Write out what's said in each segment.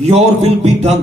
Your will be done.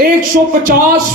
150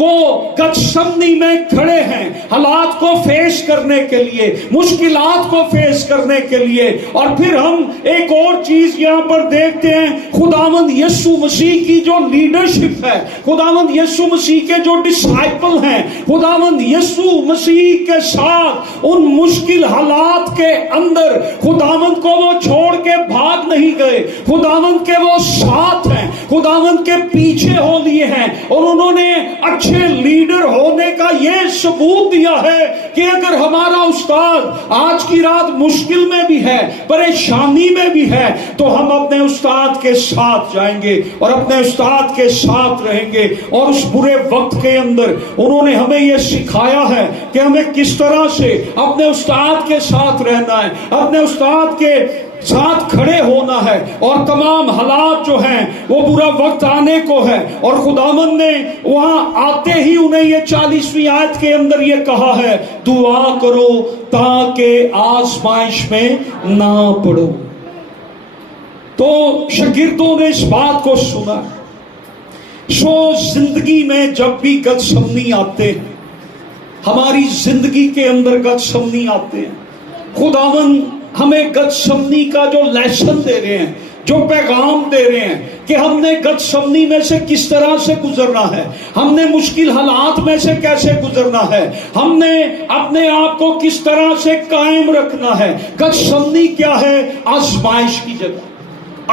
وہ گتسمنی میں کھڑے ہیں حالات کو فیس کرنے کے لیے، مشکلات کو فیس کرنے کے لیے۔ اور پھر ہم ایک اور چیز یہاں پر دیکھتے ہیں، خداوند یسوع مسیح کی جو لیڈرشپ ہے، خداوند یسوع مسیح کے جو ڈسائپل ہیں، خداوند یسوع مسیح کے ساتھ ان مشکل حالات کے اندر خداوند کو وہ چھوڑ کے بھاگ نہیں گئے، خداوند کے وہ ساتھ ہیں، خداوند کے پیچھے ہو لیے ہیں، اور انہوں نے اچھے لیڈر ہونے کا یہ ثبوت دیا ہے کہ اگر ہمارا استاد آج کی رات مشکل میں بھی ہے، پریشانی میں بھی ہے، تو ہم اپنے استاد کے ساتھ جائیں گے اور اپنے استاد کے ساتھ رہیں گے۔ اور اس برے وقت کے اندر انہوں نے ہمیں یہ سکھایا ہے کہ ہمیں کس طرح سے اپنے استاد کے ساتھ رہنا ہے، اپنے استاد کے ساتھ کھڑے ہونا ہے، اور تمام حالات جو ہیں وہ برا وقت آنے کو ہے۔ اور خداوند نے وہاں آتے ہی انہیں یہ 40ویں آیت کے اندر یہ کہا ہے، دعا کرو تاکہ آزمائش میں نہ پڑو۔ تو شاگردوں نے اس بات کو سنا۔ سو زندگی میں جب بھی گتسمنی آتے ہیں، ہماری زندگی کے اندر گتسمنی آتے ہیں، خداوند ہمیں گتسمنی کا جو لیسن دے رہے ہیں، جو پیغام دے رہے ہیں کہ ہم نے گتسمنی میں سے کس طرح سے گزرنا ہے، ہم نے مشکل حالات میں سے کیسے گزرنا ہے، ہم نے اپنے آپ کو کس طرح سے قائم رکھنا ہے۔ گتسمنی کیا ہے؟ آزمائش کی جگہ،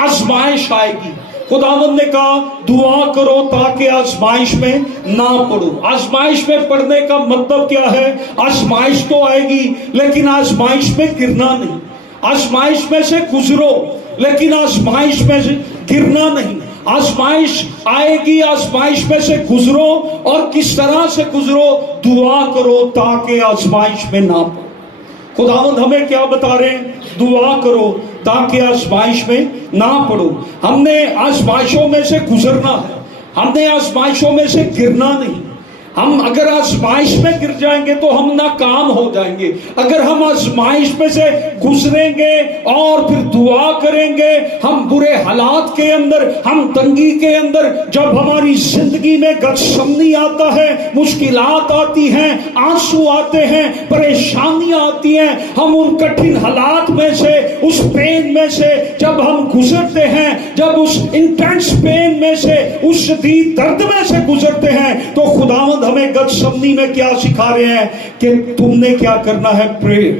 آزمائش آئے گی۔ خداوند نے کہا دعا کرو تاکہ آزمائش میں نہ پڑو۔ آزمائش میں پڑنے کا مطلب کیا ہے؟ آزمائش تو آئے گی لیکن آزمائش میں گرنا نہیں، آزمائش میں سے گزرو لیکن آزمائش میں سے گرنا نہیں۔ آزمائش آئے گی، آزمائش میں سے گزرو، اور کس طرح سے گزرو؟ دعا کرو تاکہ آزمائش میں نہ پڑو۔ خداوند ہمیں کیا بتا رہے ہیں؟ دعا کرو تاکہ آزمائش میں نہ پڑو۔ ہم نے آزمائشوں میں سے گزرنا ہے، ہم نے آزمائشوں میں سے گرنا نہیں۔ ہم اگر آزمائش میں گر جائیں گے تو ہم ناکام ہو جائیں گے۔ اگر ہم آزمائش میں سے گزریں گے اور پھر دعا کریں گے، ہم برے حالات کے اندر، ہم تنگی کے اندر، جب ہماری زندگی میں گتسمنی آتا ہے، مشکلات آتی ہیں، آنسو آتے ہیں، پریشانیاں آتی ہیں، ہم ان کٹھن حالات میں سے، اس پین میں سے جب ہم گزرتے ہیں، جب اس انٹینس پین میں سے، اس شدید درد میں سے گزرتے ہیں، تو خداوند ہمیں گتسمنی میں کیا سکھا رہے ہیں کہ تم نے کیا کرنا ہے؟ پریئر،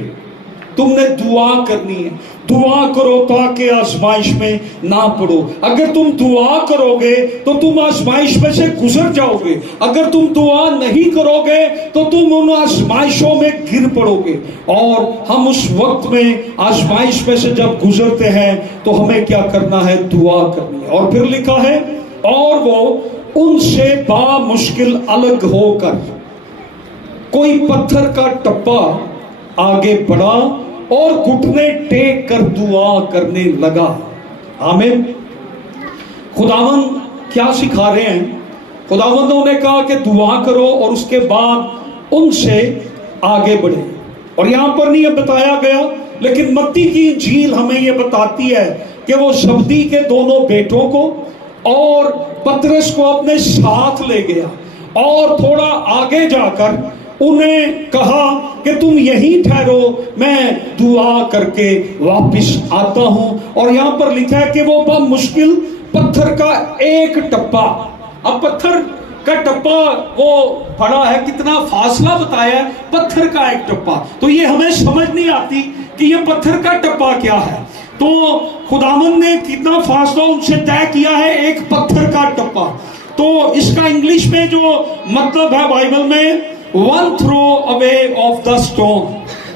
تم نے دعا کرنی ہے۔ دعا کرو تاکہ آزمائش میں نہ پڑو۔ اگر تم دعا کرو گے تو تم آزمائش میں سے گزر جاؤ گے، اگر تم دعا نہیں کرو گے تو تم ان آزمائشوں میں گر پڑو گے۔ اور ہم اس وقت میں آزمائش میں سے جب گزرتے ہیں تو ہمیں کیا کرنا ہے؟ دعا کرنی ہے۔ اور پھر لکھا ہے، اور وہ ان سے با مشکل الگ ہو کر کوئی پتھر کا ٹپا آگے بڑھا اور گھٹنے ٹیک کر دعا کرنے لگا۔ آمین۔ خداوند کیا سکھا رہے ہیں؟ خداوندوں نے کہا کہ دعا کرو اور اس کے بعد ان سے آگے بڑھے۔ اور یہاں پر نہیں بتایا گیا، لیکن متی کی انجیل ہمیں یہ بتاتی ہے کہ وہ زبدی کے دونوں بیٹوں کو اور پترس کو اپنے ساتھ لے گیا، اور تھوڑا آگے جا کر انہیں کہا کہ تم یہیں ٹھہرو، میں دعا کر کے واپس آتا ہوں۔ اور یہاں پر لکھا ہے کہ وہ بمشکل پتھر کا ایک ٹپا، اب پتھر کا ٹپا وہ پڑا ہے، کتنا فاصلہ بتایا ہے، پتھر کا ایک ٹپا۔ تو یہ ہمیں سمجھ نہیں آتی کہ یہ پتھر کا ٹپا کیا ہے، تو خداوند نے کتنا فاصلہ ان سے طے کیا ہے؟ ایک پتھر کا ٹپا۔ تو اس کا انگلش میں جو مطلب ہے بائبل میں، one throw away of the stone،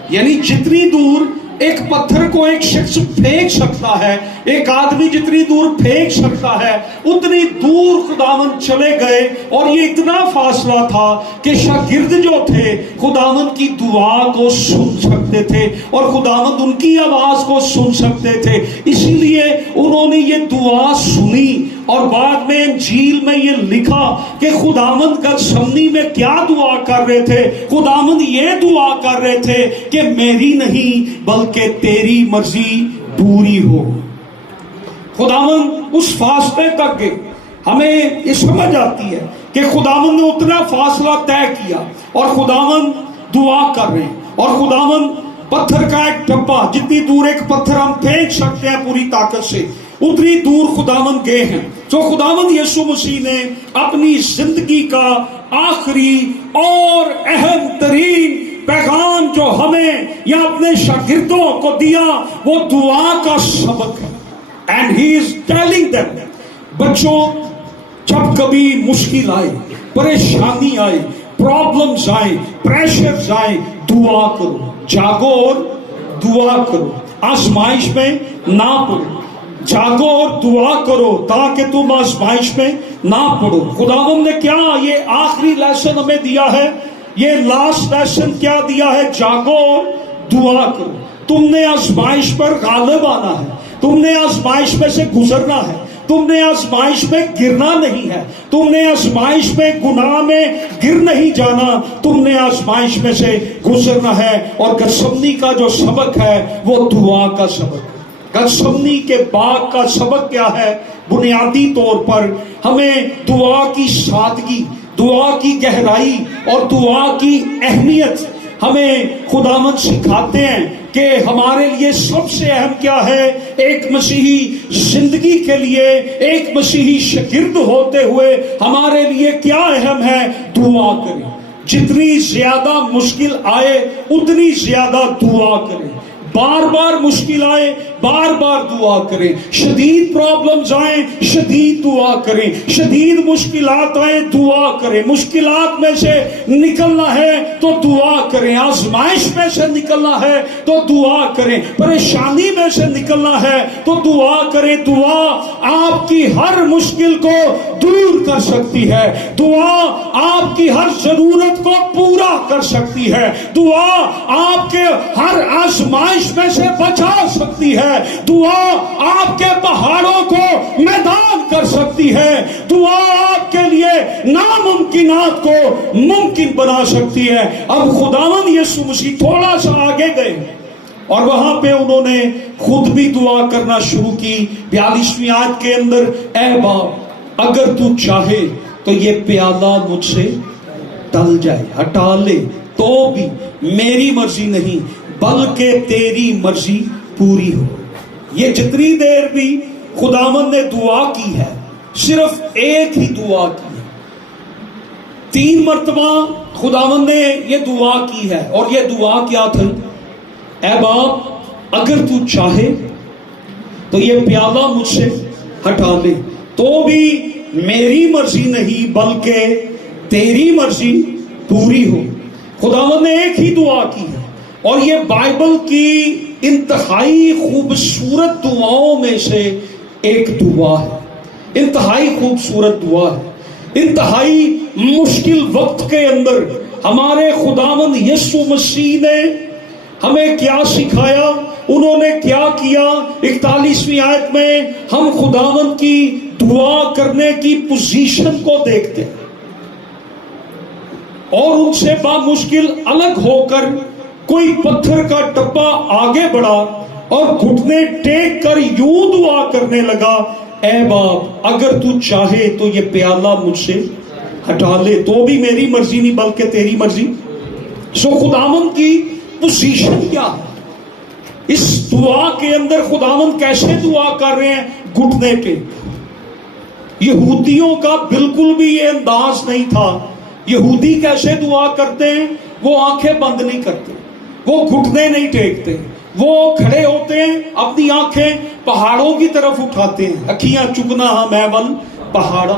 یعنی جتنی دور ایک پتھر کو ایک شخص پھینک سکتا ہے، ایک آدمی جتنی دور پھینک سکتا ہے، اتنی دور خداوند چلے گئے۔ اور یہ اتنا فاصلہ تھا کہ شاگرد جو تھے خداوند کی دعا کو سن سکتے تھے اور خداوند ان کی آواز کو سن سکتے تھے، اسی لیے انہوں نے یہ دعا سنی۔ اور بعد میں انجیل میں یہ لکھا کہ خداوند گتسمنی میں کیا دعا کر رہے تھے؟ خداوند یہ دعا کر رہے تھے کہ میری نہیں بلکہ تیری مرضی پوری ہو۔ خداوند اس فاصلے تک گئے ہمیں یہ سمجھ آتی ہے کہ خداوند نے اتنا فاصلہ طے کیا اور خداوند دعا کر رہے ہیں، اور خداوند پتھر کا ایک ڈبہ، جتنی دور ایک پتھر ہم پھینک سکتے ہیں پوری طاقت سے، اتنی دور خداوند گئے ہیں۔ تو خداوند یسوع مسیح نے اپنی زندگی کا آخری اور اہم ترین پیغام جو ہمیں یا اپنے شاگردوں کو دیا وہ دعا کا سبق ہے۔ And he is telling them, بچوں جب کبھی مشکل آئے، پریشانی آئے، پرابلمز آئیں، پریشرز آئیں، دعا کرو، جاگو اور دعا کرو، آزمائش میں نہ پڑو، جاگو اور دعا کرو تاکہ تم آزمائش میں نہ پڑو۔ خداوند نے کیا یہ آخری لیسن ہمیں دیا ہے، یہ لاسٹ لیسن کیا دیا ہے؟ جاگو اور دعا کرو۔ تم نے آزمائش پر غالب آنا ہے، تم نے آزمائش میں سے گزرنا ہے، تم نے آزمائش میں گرنا نہیں ہے، تم نے آزمائش میں گناہ میں گر نہیں جانا، تم نے آزمائش میں سے گزرنا ہے۔ اور گتسمنی کا جو سبق ہے وہ دعا کا سبق ہے۔ گتسمنی کے باغ کا سبق کیا ہے؟ بنیادی طور پر ہمیں دعا کی سادگی، دعا کی گہرائی اور دعا کی اہمیت ہمیں خداوند سکھاتے ہیں کہ ہمارے لیے سب سے اہم کیا ہے۔ ایک مسیحی زندگی کے لیے، ایک مسیحی شاگرد ہوتے ہوئے ہمارے لیے کیا اہم ہے؟ دعا کریں۔ جتنی زیادہ مشکل آئے اتنی زیادہ دعا کریں، بار بار مشکل آئے بار بار دعا کریں، شدید پرابلمز آئیں شدید دعا کریں، شدید مشکلات آئیں دعا کریں، مشکلات میں سے نکلنا ہے تو دعا کریں، آزمائش میں سے نکلنا ہے تو دعا کریں، پریشانی میں سے نکلنا ہے تو دعا کریں۔ دعا آپ کی ہر مشکل کو دور کر سکتی ہے، دعا آپ کی ہر ضرورت کو پورا کر سکتی ہے، دعا آپ کے ہر آزمائش میں سے بچا سکتی ہے، دعا آپ کے پہاڑوں کو میدان کر سکتی ہے، دعا آپ کے لیے ناممکنات کو ممکن بنا سکتی ہے۔ اب خداوند یسوع مسیح تھوڑا سا آگے گئے اور وہاں پہ انہوں نے خود بھی دعا کرنا شروع کی۔ 42ویں آیت کے اندر، اے باپ اگر تو چاہے تو یہ پیالہ مجھ سے ٹل جائے، ہٹا لے، تو بھی میری مرضی نہیں بلکہ تیری مرضی پوری ہو۔ یہ جتنی دیر بھی خداوند نے دعا کی ہے، صرف ایک ہی دعا کی ہے، 3 مرتبہ خداوند نے یہ دعا کی ہے، اور یہ دعا کیا تھی؟ اے باپ اگر تو چاہے تو یہ پیالہ مجھ سے ہٹا لے، تو بھی میری مرضی نہیں بلکہ تیری مرضی پوری ہو۔ خداوند نے ایک ہی دعا کی ہے، اور یہ بائبل کی انتہائی خوبصورت دعاؤں میں سے ایک دعا ہے، انتہائی خوبصورت دعا ہے۔ انتہائی مشکل وقت کے اندر ہمارے خداوند یسوع مسیح نے ہمیں کیا سکھایا، انہوں نے کیا کیا؟ 41ویں آیت میں ہم خداوند کی دعا کرنے کی پوزیشن کو دیکھتے ہیں، اور ان سے بامشکل الگ ہو کر کوئی پتھر کا ڈبہ آگے بڑھا اور گھٹنے ٹیک کر یوں دعا کرنے لگا، اے باپ اگر تو چاہے تو یہ پیالہ مجھ سے ہٹا لے، تو بھی میری مرضی نہیں بلکہ تیری مرضی۔ سو خداوند کی پوزیشن کیا ہے اس دعا کے اندر؟ خداوند کیسے دعا کر رہے ہیں؟ گھٹنے پہ۔ یہودیوں کا بالکل بھی یہ انداز نہیں تھا۔ یہودی کیسے دعا کرتے ہیں؟ وہ آنکھیں بند نہیں کرتے، وہ گھٹنے نہیں ٹیکتے، وہ کھڑے ہوتے ہیں، اپنی آنکھیں پہاڑوں کی طرف اٹھاتے ہیں، اکھیاں چکنا ہم ایول پہاڑا۔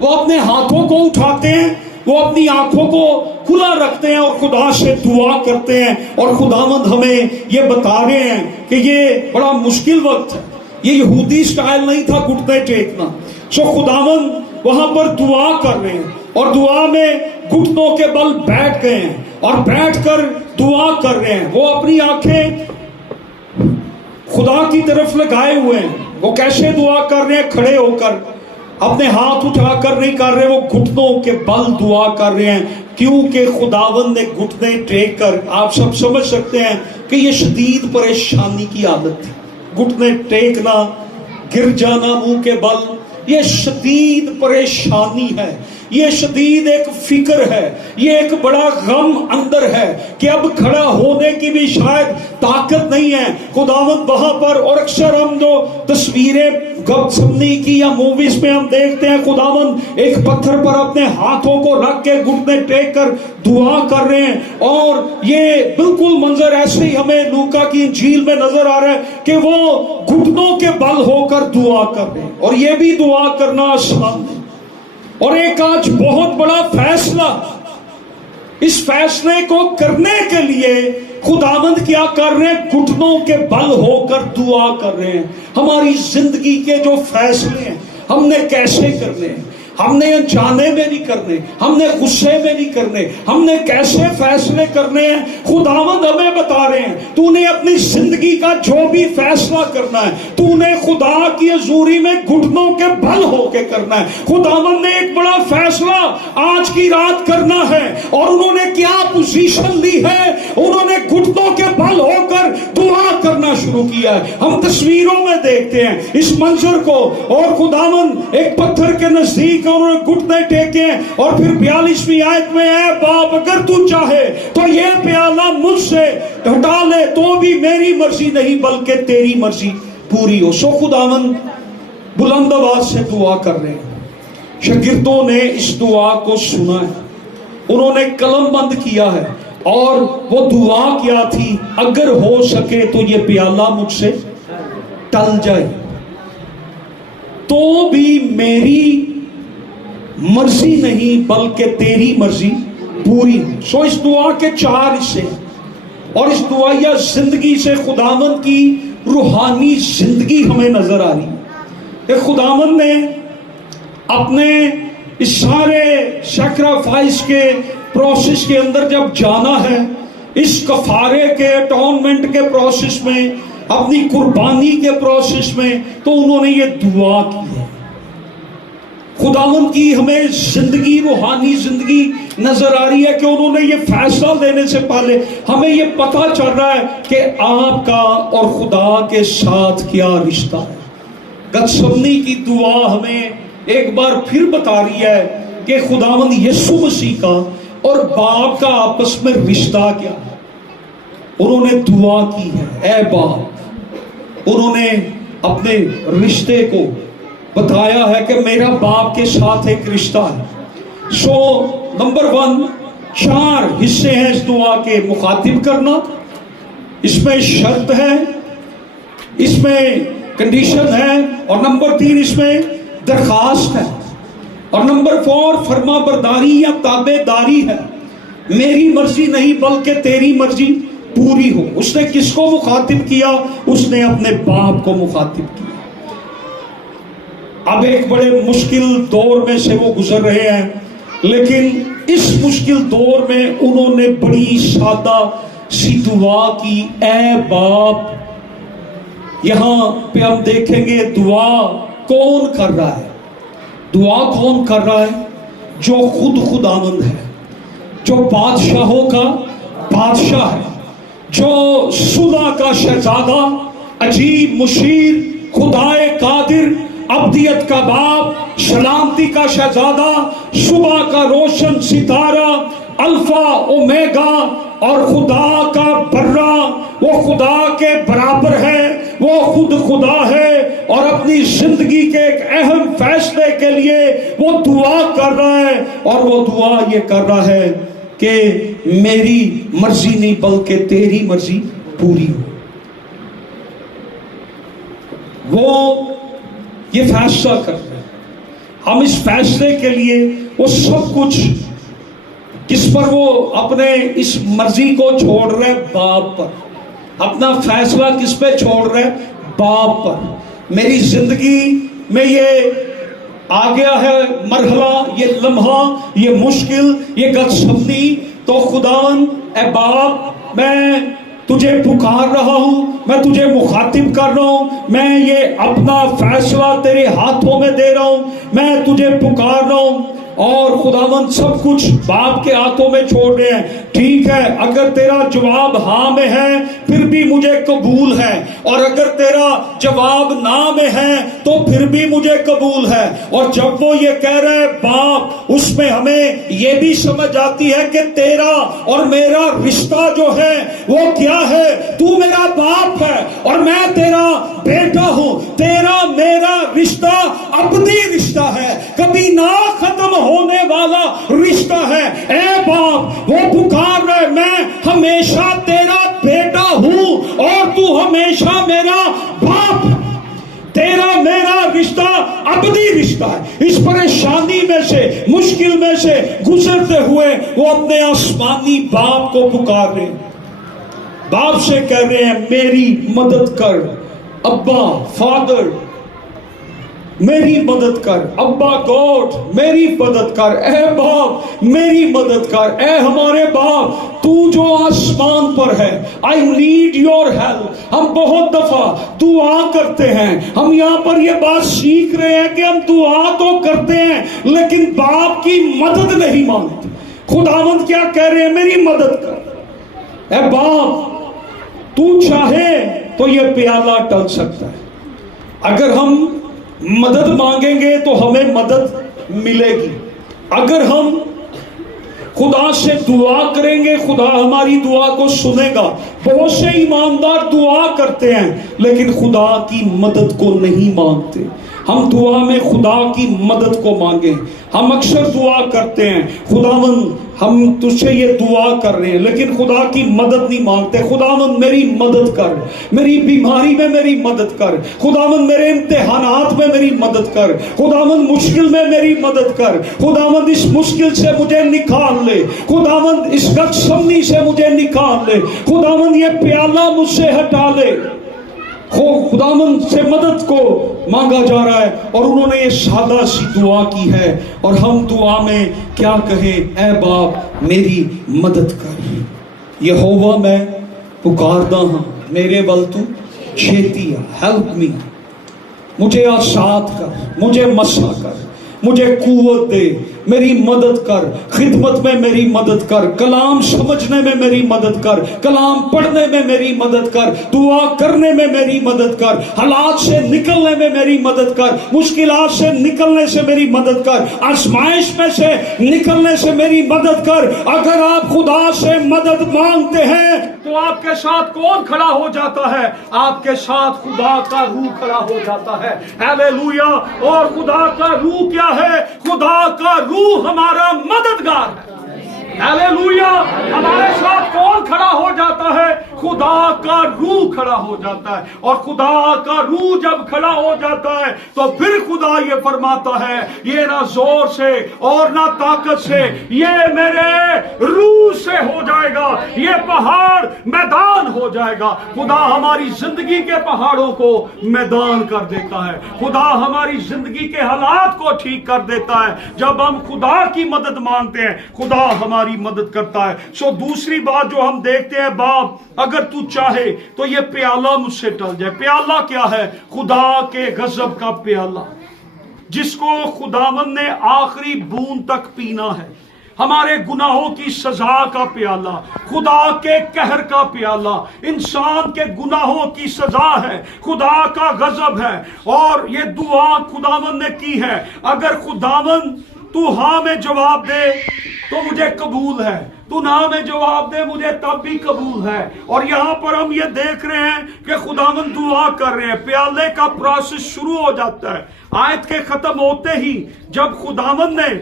وہ اپنے ہاتھوں کو اٹھاتے ہیں، وہ اپنی آنکھوں کو کھلا رکھتے ہیں اور خدا سے دعا کرتے ہیں۔ اور خداوند ہمیں یہ بتا رہے ہیں کہ یہ بڑا مشکل وقت ہے، یہ یہودی سٹائل نہیں تھا گھٹنے ٹیکنا۔ سو خداوند وہاں پر دعا کر رہے ہیں، اور دعا میں گھٹنوں کے بل بیٹھ گئے ہیں اور بیٹھ کر دعا کر رہے ہیں۔ وہ اپنی آنکھیں خدا کی طرف لگائے ہوئے ہیں۔ وہ کیسے دعا کر رہے ہیں؟ کھڑے ہو کر، اپنے ہاتھ اٹھا کر نہیں کر رہے، وہ گھٹنوں کے بل دعا کر رہے ہیں، کیونکہ خداوند نے گھٹنے ٹیک کر، آپ سب سمجھ سکتے ہیں کہ یہ شدید پریشانی کی عادت تھی، گھٹنے ٹیکنا، گر جانا منہ کے بل، یہ شدید پریشانی ہے، یہ شدید ایک فکر ہے، یہ ایک بڑا غم اندر ہے کہ اب کھڑا ہونے کی بھی شاید طاقت نہیں ہے خداوند وہاں پر۔ اور اکثر ہم جو تصویریں گپ سمنی کی یا موویز میں ہم دیکھتے ہیں، خداوند ایک پتھر پر اپنے ہاتھوں کو رکھ کے گھٹنے ٹیک کر دعا کر رہے ہیں، اور یہ بالکل منظر ایسے ہی ہمیں لوکا کی انجیل میں نظر آ رہا ہے کہ وہ گھٹنوں کے بل ہو کر دعا کر رہے ہیں۔ اور یہ بھی دعا کرنا آسان ہے، اور ایک آج بہت بڑا فیصلہ، اس فیصلے کو کرنے کے لیے خداوند کیا کر رہے ہیں؟ گھٹنوں کے بل ہو کر دعا کر رہے ہیں۔ ہماری زندگی کے جو فیصلے ہیں ہم نے کیسے کرنے ہیں، ہم نے انجانے میں نہیں کرنے، ہم نے غصے میں نہیں کرنے، ہم نے کیسے فیصلے کرنے ہیں خداوند ہمیں بتا رہے ہیں۔ تو نے اپنی زندگی کا جو بھی فیصلہ کرنا ہے تو نے خدا کی حضوری میں گھٹنوں کے بل ہو کے کرنا ہے۔ خداوند نے ایک بڑا فیصلہ آج کی رات کرنا ہے، اور انہوں نے کیا پوزیشن لی ہے؟ انہوں نے گھٹنوں کے بل ہو کر دعا کرنا شروع کیا ہے۔ ہم تصویروں میں دیکھتے ہیں اس منظر کو، اور خداوند ایک پتھر کے نزدیک انہوں نے گھٹنے ٹیکے، اور پھر 42ویں آیت میں، اے باپ اگر تو چاہے تو یہ پیالہ مجھ سے ہٹا لے، تو بھی میری مرضی نہیں بلکہ تیری مرضی پوری ہو۔ سو خداوند بلند آواز سے دعا کر رہے ہیں۔ شاگردوں نے اس دعا کو سنا ہے، انہوں نے قلم بند کیا ہے، اور وہ دعا کیا تھی؟ اگر ہو سکے تو یہ پیالہ مجھ سے ٹل جائے تو بھی میری مرضی نہیں بلکہ تیری مرضی پوری ہو۔ سو اس دعا کے 4 حصے ہیں، اور اس دعائیہ زندگی سے خداوند کی روحانی زندگی ہمیں نظر آ رہی ہے کہ خداوند نے اپنے اس سارے سیکریفائس کے پروسیس کے اندر جب جانا ہے، اس کفارے کے اٹونمنٹ کے پروسیس میں، اپنی قربانی کے پروسیس میں، تو انہوں نے یہ دعا کی ہے۔ خداوند کی ہمیں زندگی، روحانی زندگی نظر آ رہی ہے کہ انہوں نے یہ فیصلہ لینے سے پہلے ہمیں یہ پتہ چل رہا ہے کہ آپ کا اور خدا کے ساتھ کیا رشتہ ہے۔ گتسمنی کی دعا ہمیں ایک بار پھر بتا رہی ہے کہ خداوند یسوع مسیح کا اور باپ کا آپس میں رشتہ کیا ہے۔ انہوں نے دعا کی ہے، اے باپ، انہوں نے اپنے رشتے کو بتایا ہے کہ میرا باپ کے ساتھ ایک رشتہ ہے۔ سو نمبر 1، 4 حصے ہیں اس دعا کے۔ مخاطب کرنا، اس میں شرط ہے، اس میں کنڈیشن ہے، اور نمبر 3 اس میں درخواست ہے، اور نمبر 4 فرما برداری یا تابع داری ہے۔ میری مرضی نہیں بلکہ تیری مرضی پوری ہو۔ اس نے کس کو مخاطب کیا؟ اس نے اپنے باپ کو مخاطب کیا۔ اب ایک بڑے مشکل دور میں سے وہ گزر رہے ہیں، لیکن اس مشکل دور میں انہوں نے بڑی سادہ سی دعا کی، اے باپ۔ یہاں پہ ہم دیکھیں گے دعا کون کر رہا ہے؟ دعا کون کر رہا ہے؟ جو خود خداوند ہے، جو بادشاہوں کا بادشاہ ہے، جو صلح کا شہزادہ، عجیب مشیر، خدائے قادر، ابدیت کا باپ، سلامتی کا شہزادہ، صبح کا روشن ستارہ، الفا اومیگا، اور خدا کا برہ، وہ خدا کے برابر ہے، وہ خود خدا ہے، اور اپنی زندگی کے ایک اہم فیصلے کے لیے وہ دعا کر رہا ہے، اور وہ دعا یہ کر رہا ہے کہ میری مرضی نہیں بلکہ تیری مرضی پوری ہو۔ وہ یہ فیصلہ کر رہے ہیں، ہم اس فیصلے کے لیے وہ سب کچھ کس پر وہ اپنے اس مرضی کو چھوڑ رہے ہیں؟ باپ پر۔ اپنا فیصلہ کس پہ چھوڑ رہے ہیں؟ باپ پر۔ میری زندگی میں یہ آ گیا ہے مرحلہ، یہ لمحہ، یہ مشکل، یہ گتسمنی، تو خداوند اے باپ، میں تجھے پکار رہا ہوں، میں تجھے مخاطب کر رہا ہوں، میں یہ اپنا فیصلہ تیرے ہاتھوں میں دے رہا ہوں، میں تجھے پکار رہا ہوں، اور خداوند سب کچھ باپ کے ہاتھوں میں چھوڑ رہے ہیں. ٹھیک ہے، اگر تیرا جواب ہاں میں ہے پھر بھی مجھے قبول ہے، اور اگر تیرا جواب نہ میں ہے تو پھر بھی مجھے قبول ہے. اور جب وہ یہ کہہ رہے باپ، اس میں ہمیں یہ بھی سمجھ آتی ہے کہ تیرا اور میرا رشتہ جو ہے وہ کیا ہے. تو میرا باپ ہے اور میں تیرا بیٹا ہوں. تیرا میرا رشتہ ابدی رشتہ ہے، کبھی نہ ختم ہونے والا رشتہ ہے. اے باپ، وہ پکار رہے میں ہمیشہ تیرا بیٹا ہوں اور تو ہمیشہ میرا باپ. تیرا میرا رشتہ ابدی رشتہ ہے. اس پریشانی میں سے، مشکل میں سے گزرتے ہوئے وہ اپنے آسمانی باپ کو پکار رہے ہیں. باپ سے کہہ رہے ہیں میری مدد کر ابا، فادر میری مدد کر. ابا گاڈ میری مدد کر. اے باپ میری مدد کر. اے ہمارے باپ، تو جو آسمان پر ہے، I need your help. ہم بہت دفعہ دعا کرتے ہیں، ہم یہاں پر یہ بات سیکھ رہے ہیں کہ ہم دعا تو کرتے ہیں لیکن باپ کی مدد نہیں مانگتے. خداوند کیا کہہ رہے ہیں؟ میری مدد کر. اے باپ، تو چاہے تو یہ پیالہ ٹل سکتا ہے. اگر ہم مدد مانگیں گے تو ہمیں مدد ملے گی. اگر ہم خدا سے دعا کریں گے خدا ہماری دعا کو سنے گا. بہت سے ایماندار دعا کرتے ہیں لیکن خدا کی مدد کو نہیں مانگتے. ہم دعا میں خدا کی مدد کو مانگیں. ہم اکثر دعا کرتے ہیں خداوند ہم تجھ سے یہ دعا کر رہے ہیں لیکن خدا کی مدد نہیں مانگتے. خداوند میری مدد کر، میری بیماری میں میری مدد کر. خداوند میرے امتحانات میں میری مدد کر. خداوند مشکل میں میری مدد کر. خداوند اس مشکل سے مجھے نکال لے. خداوند اس گدسمنی سے مجھے نکال لے. خداوند یہ پیالہ مجھ سے ہٹا لے. خداوند سے مدد کو مانگا جا رہا ہے اور انہوں نے یہ سادہ سی دعا کی ہے. اور ہم دعا میں کیا کہیں؟ اے باپ میری مدد کر. یہوہ میں پکاردا ہاں، میرے ول تو چھیتی ہیلپ می. مجھے آسات کر، مجھے مسا کر، مجھے قوت دے، میری مدد کر. خدمت میں میری مدد کر، کلام سمجھنے میں میری مدد کر، کلام پڑھنے میں میری مدد کر، دعا کرنے میں میری مدد کر، حالات سے نکلنے میں میری مدد کر، مشکلات سے نکلنے سے میری مدد کر، آزمائش میں سے نکلنے سے میری مدد کر. اگر آپ خدا سے مدد مانگتے ہیں تو آپ کے ساتھ کون کھڑا ہو جاتا ہے؟ آپ کے ساتھ خدا کا روح کھڑا ہو جاتا ہے. ہیلیلویا. اور خدا کا روح کیا ہے؟ خدا کا روح ہمارا مددگار ہے. ہیلیلویا. ہمارے ساتھ کون کھڑا ہو جاتا ہے؟ خدا کا روح کھڑا ہو جاتا ہے. اور خدا کا روح جب کھڑا ہو جاتا ہے تو پھر خدا یہ فرماتا ہے یہ نہ زور سے اور نہ طاقت سے، یہ میرے روح سے ہو جائے گا. یہ پہاڑ میدان ہو جائے گا. خدا ہماری زندگی کے پہاڑوں کو میدان کر دیتا ہے. خدا ہماری زندگی کے حالات کو ٹھیک کر دیتا ہے. جب ہم خدا کی مدد مانگتے ہیں خدا ہماری مدد کرتا ہے. سو دوسری بات جو ہم دیکھتے ہیں، باپ اگر تو چاہے تو یہ پیالہ مجھ سے ٹل جائے. پیالہ کیا ہے؟ خدا کے غضب کا پیالہ جس کو خداوند نے آخری بوند تک پینا ہے. ہمارے گناہوں کی سزا کا پیالہ، خدا کے قہر کا پیالہ. انسان کے گناہوں کی سزا ہے، خدا کا غضب ہے. اور یہ دعا خداوند نے کی ہے. اگر خداوند تو ہاں میں جواب دے تو مجھے قبول ہے، تو نہ میں جواب دے مجھے تب بھی قبول ہے. اور یہاں پر ہم یہ دیکھ رہے ہیں کہ خداوند دعا کر رہے ہیں. پیالے کا پروسیس شروع ہو جاتا ہے آیت کے ختم ہوتے ہی. جب خداوند نے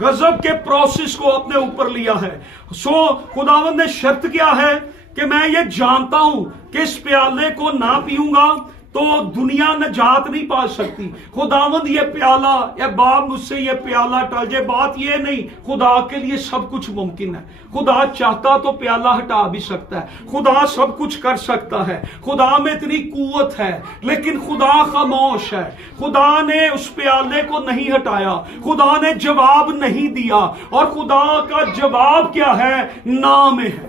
غضب کے پروسیس کو اپنے اوپر لیا ہے، سو خداوند نے شرط کیا ہے کہ میں یہ جانتا ہوں کہ اس پیالے کو نہ پیوں گا تو دنیا نجات نہیں پا سکتی. خداوند یہ پیالہ، یا باپ مجھ سے یہ پیالہ ٹل جائے، بات یہ نہیں. خدا کے لیے سب کچھ ممکن ہے. خدا چاہتا تو پیالہ ہٹا بھی سکتا ہے. خدا سب کچھ کر سکتا ہے. خدا میں اتنی قوت ہے لیکن خدا خاموش ہے. خدا نے اس پیالے کو نہیں ہٹایا، خدا نے جواب نہیں دیا. اور خدا کا جواب کیا ہے؟ نام ہے.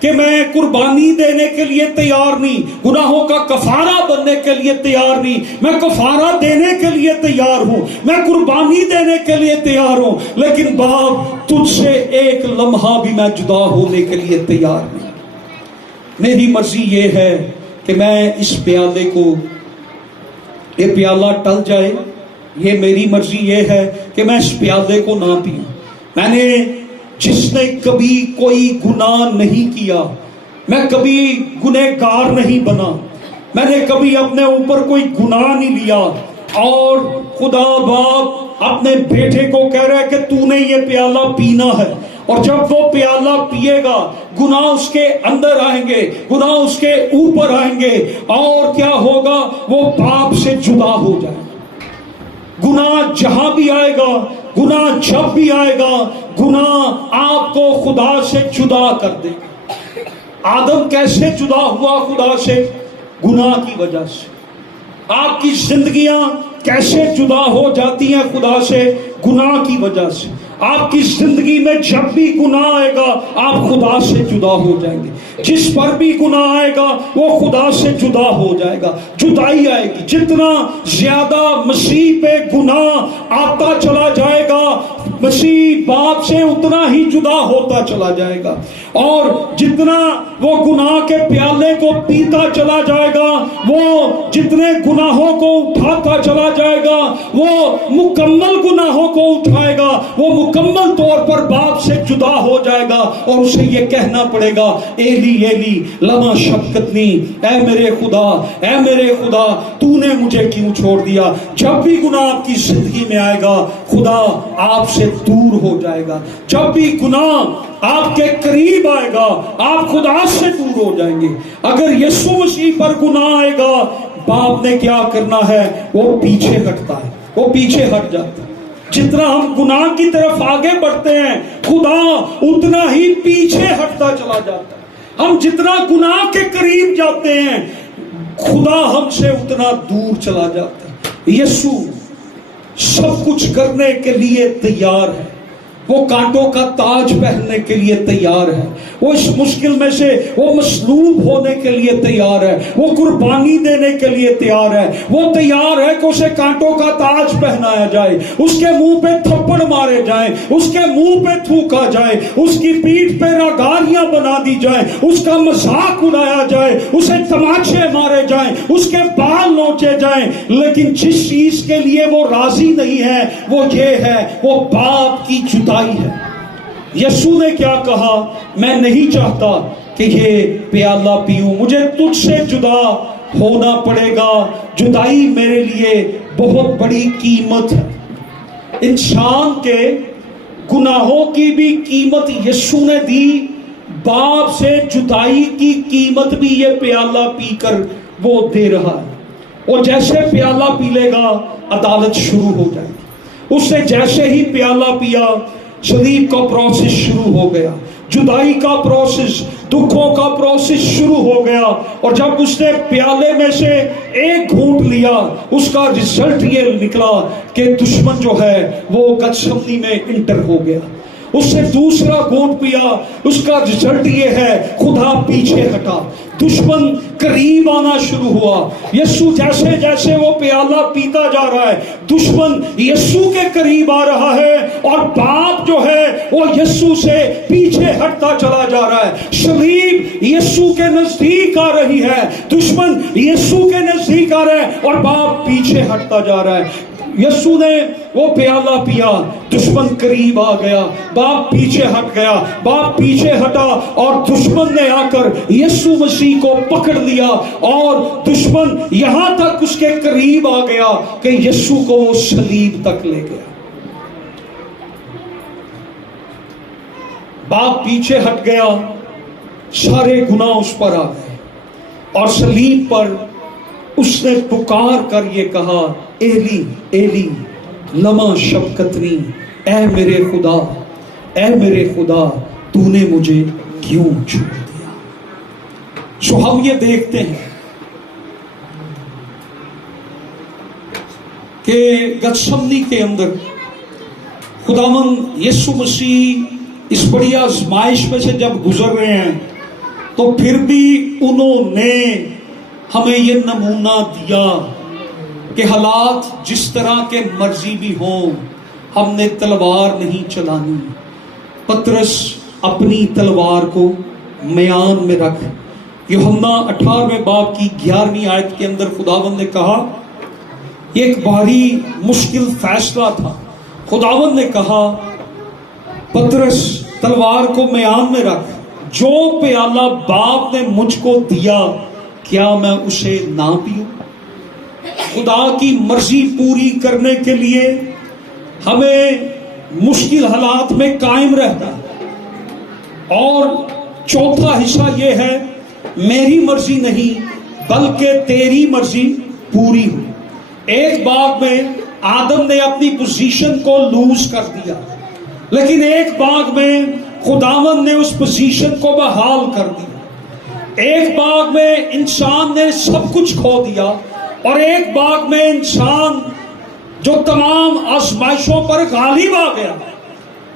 کہ میں قربانی دینے کے لیے تیار نہیں، گناہوں کا کفارہ بننے کے لیے تیار نہیں، میں کفارہ دینے کے لیے تیار ہوں، میں قربانی دینے کے لیے تیار ہوں، لیکن باپ تجھ سے ایک لمحہ بھی میں جدا ہونے کے لیے تیار نہیں۔ میری مرضی یہ ہے کہ میں اس پیالے کو، یہ پیالہ ٹل جائے، یہ میری مرضی یہ ہے کہ میں اس پیالے کو نہ پیوں۔ میں نے، جس نے کبھی کوئی گناہ نہیں کیا، میں کبھی گنہگار نہیں بنا، میں نے کبھی اپنے اوپر کوئی گناہ نہیں لیا، اور خدا باپ اپنے بیٹے کو کہہ رہا ہے کہ تو نے یہ پیالہ پینا ہے، اور جب وہ پیالہ پیے گا گناہ اس کے اندر آئیں گے، گناہ اس کے اوپر آئیں گے، اور کیا ہوگا؟ وہ باپ سے جدا ہو جائے گا۔ گناہ جہاں بھی آئے گا، گناہ جب بھی آئے گا، گناہ آپ کو خدا سے جدا کر دے گا۔ آدم کیسے جدا ہوا خدا سے؟ گناہ کی وجہ سے۔ آپ کی زندگیاں کیسے جدا ہو جاتی ہیں خدا سے؟ گناہ کی وجہ سے۔ آپ کی زندگی میں جب بھی گناہ آئے گا آپ خدا سے جدا ہو جائیں گے۔ جس پر بھی گناہ آئے گا وہ خدا سے جدا ہو جائے گا، جدائی آئے گی۔ جتنا زیادہ مسیح پہ گناہ آتا چلا جائے گا، مسیح باپ سے اتنا ہی جدا ہوتا چلا جائے گا، اور جتنا وہ گناہ کے پیالے کو پیتا چلا جائے گا، وہ جتنے گناہوں کو اٹھاتا چلا جائے گا، وہ مکمل گناہوں کو اٹھائے گا، وہ مکمل طور پر باپ سے جدا ہو جائے گا، اور اسے یہ کہنا پڑے گا، ایلی ایلی لما شبقتنی، اے میرے خدا، اے میرے خدا تو نے مجھے کیوں چھوڑ دیا۔ جب بھی گناہ آپ کی زندگی میں آئے گا خدا آپ سے دور ہو جائے گا۔ جب بھی گناہ آپ کے قریب آئے گا آپ خدا سے دور ہو جائیں گے۔ اگر یسوع مسیح پر گناہ آئے گا، باپ نے کیا کرنا ہے؟ وہ پیچھے ہٹتا ہے، وہ پیچھے ہٹ جاتا ہے۔ جتنا ہم گناہ کی طرف آگے بڑھتے ہیں خدا اتنا ہی پیچھے ہٹتا چلا جاتا ہے۔ ہم جتنا گناہ کے قریب جاتے ہیں خدا ہم سے اتنا دور چلا جاتا ہے۔ یسوع سب کچھ کرنے کے لیے تیار ہے، وہ کانٹوں کا تاج پہننے کے لیے تیار ہے، وہ اس مشکل میں سے وہ مصلوب ہونے کے لیے تیار ہے، وہ قربانی دینے کے لیے تیار ہے، وہ تیار ہے کہ اسے کانٹوں کا تاج پہنایا جائے، اس کے منہ پہ تھپڑ مارے جائیں، اس کے منہ پہ تھوکا جائے، اس کی پیٹھ پہ راگاریاں بنا دی جائیں، اس کا مذاق اڑایا جائے، اسے تماچے مارے جائیں، اس کے بال نوچے جائیں، لیکن جس چیز کے لیے وہ راضی نہیں ہے وہ یہ ہے، وہ باپ کی جدائی ہے۔ یسوع نے کیا کہا؟ میں نہیں چاہتا کہ یہ پیالہ پیوں، مجھے تجھ سے جدا ہونا پڑے گا۔ جدائی میرے لیے بہت بڑی قیمت ہے۔ انسان کے گناہوں کی بھی قیمت یسوع نے دی، باپ سے جدائی کی قیمت بھی یہ پیالہ پی کر وہ دے رہا ہے۔ اور جیسے پیالہ پی لے گا عدالت شروع ہو جائے گی۔ اس نے جیسے ہی پیالہ پیا صلیب کا پروسیس شروع ہو گیا، جدائی کا پروسیس، دکھوں کا پروسیس شروع ہو گیا، اور جب اس نے پیالے میں سے ایک گھونٹ لیا اس کا رزلٹ یہ نکلا کہ دشمن جو ہے وہ گتسمنی میں انٹر ہو گیا۔ اس سے دوسرا گھونٹ پیا، اس کا رزلٹ یہ ہے خدا پیچھے ہٹا، دشمن قریب آنا شروع ہوا۔ یسوع جیسے جیسے وہ پیالہ پیتا جا رہا ہے دشمن یسوع کے قریب آ رہا ہے، اور باپ جو ہے وہ یسوع سے پیچھے ہٹتا چلا جا رہا ہے۔ صلیب یسوع کے نزدیک آ رہی ہے، دشمن یسوع کے نزدیک آ رہا ہے، اور باپ پیچھے ہٹتا جا رہا ہے۔ یسوع نے وہ پیالہ پیا، دشمن قریب آ گیا، باپ پیچھے ہٹ گیا، باپ پیچھے ہٹا، اور دشمن نے آ کر یسوع مسیح کو پکڑ لیا، اور دشمن یہاں تک اس کے قریب آ گیا کہ یسوع کو وہ صلیب تک لے گیا۔ باپ پیچھے ہٹ گیا، سارے گناہ اس پر آ گئے، اور صلیب پر اس نے پکار کر یہ کہا، ایلی ایلی لما شبقتنی، اے میرے خدا، اے میرے خدا تو نے مجھے کیوں چھوڑ دیا۔ سو ہم یہ دیکھتے ہیں کہ گتسمنی کے اندر خداوند یسوع مسیح اس بڑی آزمائش میں سے جب گزر رہے ہیں تو پھر بھی انہوں نے ہمیں یہ نمونہ دیا کہ حالات جس طرح کے مرضی بھی ہوں، ہم نے تلوار نہیں چلانی۔ پطرس اپنی تلوار کو میان میں رکھ۔ یوحنا 18 باب کی 11 آیت کے اندر خداوند نے کہا، یہ ایک بڑی مشکل فیصلہ تھا۔ خداوند نے کہا، پطرس تلوار کو میان میں رکھ، جو پیالہ باپ نے مجھ کو دیا کیا میں اسے نہ پیوں؟ خدا کی مرضی پوری کرنے کے لیے ہمیں مشکل حالات میں قائم رہنا۔ اور چوتھا حصہ یہ ہے، میری مرضی نہیں بلکہ تیری مرضی پوری ہو۔ ایک باغ میں آدم نے اپنی پوزیشن کو لوز کر دیا، لیکن ایک باغ میں خداوند نے اس پوزیشن کو بحال کر دیا۔ ایک باغ میں انسان نے سب کچھ کھو دیا، اور ایک باغ میں انسان جو تمام آزمائشوں پر غالب آ گیا،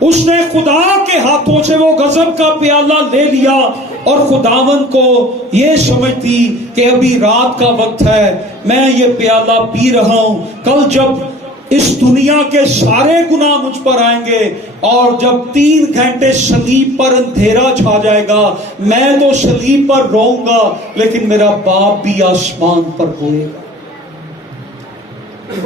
اس نے خدا کے ہاتھوں سے وہ غضب کا پیالہ لے لیا، اور خداوند کو یہ سمجھ تھی کہ ابھی رات کا وقت ہے، میں یہ پیالہ پی رہا ہوں، کل جب اس دنیا کے سارے گناہ مجھ پر آئیں گے، اور جب 3 گھنٹے صلیب پر اندھیرا چھا جائے گا، میں تو صلیب پر روؤں گا، لیکن میرا باپ بھی آسمان پر روئے گا۔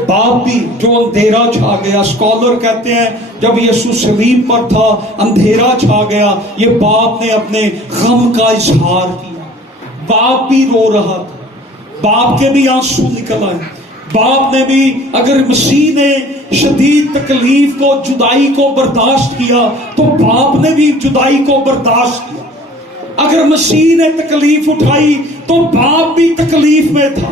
باپ بھی، جو اندھیرا چھا گیا، اسکالر کہتے ہیں جب یسوع صلیب پر تھا اندھیرا چھا گیا، یہ باپ نے اپنے غم کا اظہار کیا۔ باپ بھی رو رہا تھا، باپ کے بھی آنسو نکل آئے۔ باپ نے بھی، اگر مسیح نے شدید تکلیف کو، جدائی کو برداشت کیا، تو باپ نے بھی جدائی کو برداشت کیا۔ اگر مسیح نے تکلیف اٹھائی تو باپ بھی تکلیف میں تھا،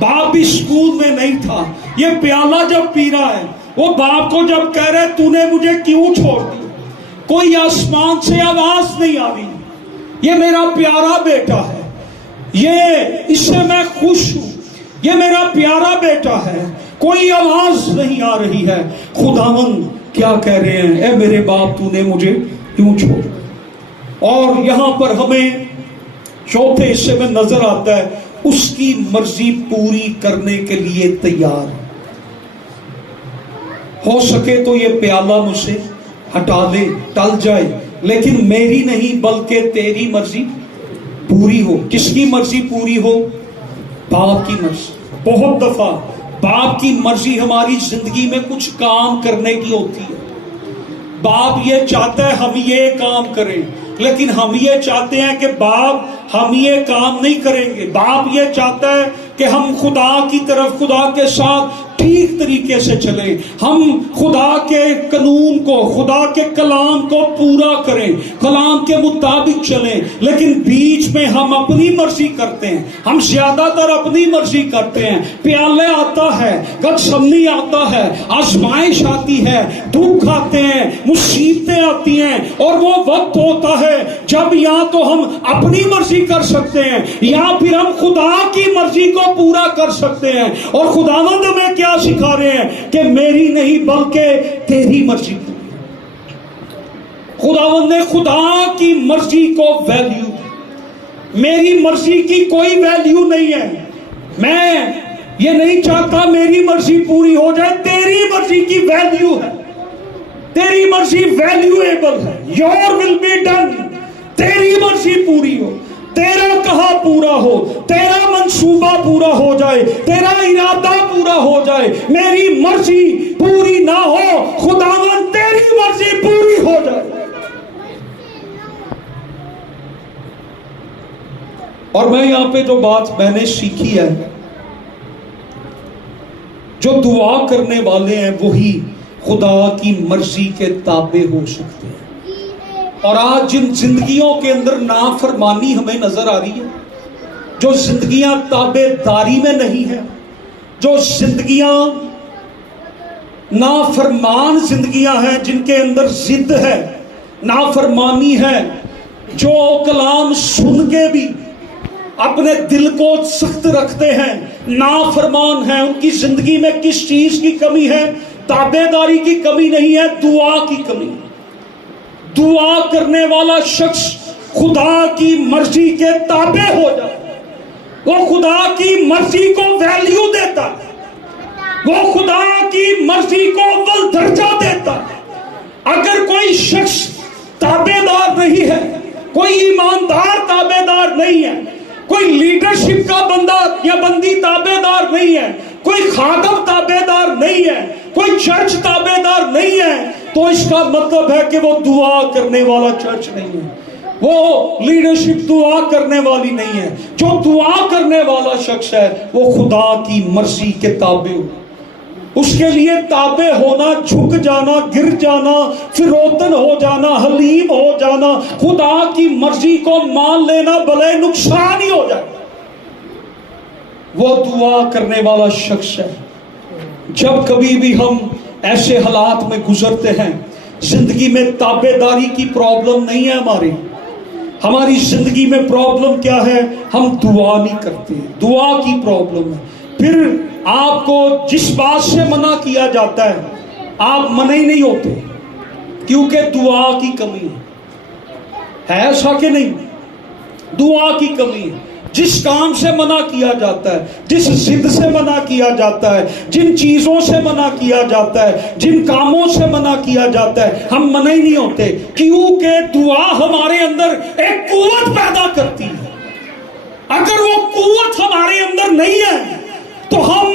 باپ بھی سکون میں نہیں تھا۔ یہ پیالہ جب پی رہا ہے، وہ باپ کو جب کہہ رہے تو نے مجھے کیوں چھوڑ دیا، کوئی آسمان سے آواز نہیں آ رہی، یہ میرا پیارا بیٹا ہے، یہ اس سے میں خوش ہوں، یہ میرا پیارا بیٹا ہے، کوئی آواز نہیں آ رہی ہے۔ خداوند کیا کہہ رہے ہیں، اے میرے باپ تو نے مجھے کیوں چھوڑ؟ اور یہاں پر ہمیں چوتھے حصے میں نظر آتا ہے، اس کی مرضی پوری کرنے کے لیے تیار ہے۔ ہو سکے تو یہ پیالہ مجھ سے ہٹا لے، ٹل جائے، لیکن میری نہیں بلکہ تیری مرضی پوری ہو۔ کس کی مرضی پوری ہو؟ باپ کی مرضی۔ بہت دفعہ باپ کی مرضی ہماری زندگی میں کچھ کام کرنے کی ہوتی ہے۔ باپ یہ چاہتا ہے ہم یہ کام کریں، لیکن ہم یہ چاہتے ہیں کہ باپ ہم یہ کام نہیں کریں گے۔ باپ یہ چاہتا ہے کہ ہم خدا کی طرف، خدا کے ساتھ ٹھیک طریقے سے چلیں، ہم خدا کے قانون کو، خدا کے کلام کو پورا کریں، کلام کے مطابق چلیں، لیکن بیچ میں ہم اپنی مرضی کرتے ہیں، ہم زیادہ تر اپنی مرضی کرتے ہیں۔ پیالے آتا ہے، گتسمنی آتا ہے، آزمائش آتی ہے، دکھ آتے ہیں، مصیبتیں آتی ہیں، اور وہ وقت ہوتا ہے جب یا تو ہم اپنی مرضی کر سکتے ہیں یا پھر ہم خدا کی مرضی کو پورا کر سکتے ہیں۔ اور خداوند ہمیں کیا سکھا رہے ہیں کہ میری نہیں بلکہ تیری مرضی پوری۔ خداوند نے خدا کی مرضی کو ویلیو، میری مرضی کی کوئی ویلیو نہیں ہے۔ میں یہ نہیں چاہتا میری مرضی پوری ہو جائے، تیری مرضی کی ویلیو ہے، تیری مرضی ویلیویبل ہے۔ یور ول بی ڈن، تیری مرضی پوری ہو، تیرا کہا پورا ہو، تیرا منصوبہ پورا ہو جائے، تیرا ارادہ پورا ہو جائے۔ میری مرضی پوری نہ ہو، خداوند تیری مرضی پوری ہو جائے۔ اور میں یہاں پہ جو بات میں نے سیکھی ہے، جو دعا کرنے والے ہیں وہی خدا کی مرضی کے تابع ہو سکتے ہیں۔ اور آج جن زندگیوں کے اندر نافرمانی ہمیں نظر آ رہی ہے، جو زندگیاں تابع داری میں نہیں ہیں، جو زندگیاں نافرمان زندگیاں ہیں، جن کے اندر ضد ہے، نافرمانی ہے، جو کلام سن کے بھی اپنے دل کو سخت رکھتے ہیں، نافرمان ہیں، ان کی زندگی میں کس چیز کی کمی ہے؟ تابع داری کی کمی نہیں ہے، دعا کی کمی ہے۔ دعا کرنے والا شخص خدا کی مرضی کے تابع ہو جائے، وہ خدا کی مرضی کو ویلیو دیتا ہے، وہ خدا کی مرضی کو اول درجہ دیتا ہے۔ اگر کوئی شخص تابع دار نہیں ہے، کوئی ایماندار تابع دار نہیں ہے، کوئی لیڈرشپ کا بندہ یا بندی تابع دار نہیں ہے، کوئی خادم تابع دار نہیں ہے، کوئی چرچ تابع دار نہیں ہے، تو اس کا مطلب ہے کہ وہ دعا کرنے والا چرچ نہیں ہے، وہ لیڈرشپ دعا کرنے والی نہیں ہے۔ جو دعا کرنے والا شخص ہے وہ خدا کی مرضی کے تابع ہو۔ اس کے لیے تابع ہونا، جھک جانا، گر جانا، فروتن ہو جانا، حلیم ہو جانا، خدا کی مرضی کو مان لینا بھلے نقصان ہی ہو جائے، وہ دعا کرنے والا شخص ہے۔ جب کبھی بھی ہم ایسے حالات میں گزرتے ہیں، زندگی میں تابع داری کی پرابلم نہیں ہے ہماری زندگی میں پرابلم کیا ہے؟ ہم دعا نہیں کرتے، دعا کی پرابلم ہے۔ پھر آپ کو جس بات سے منع کیا جاتا ہے آپ منع ہی نہیں ہوتے، کیونکہ دعا کی کمی ہے ایسا کہ نہیں؟ دعا کی کمی ہے۔ جس کام سے منع کیا جاتا ہے، جس ضد سے منع کیا جاتا ہے، جن چیزوں سے منع کیا جاتا ہے، جن کاموں سے منع کیا جاتا ہے، ہم منع ہی نہیں ہوتے، کیونکہ دعا ہمارے اندر ایک قوت پیدا کرتی ہے۔ اگر وہ قوت ہمارے اندر نہیں ہے تو ہم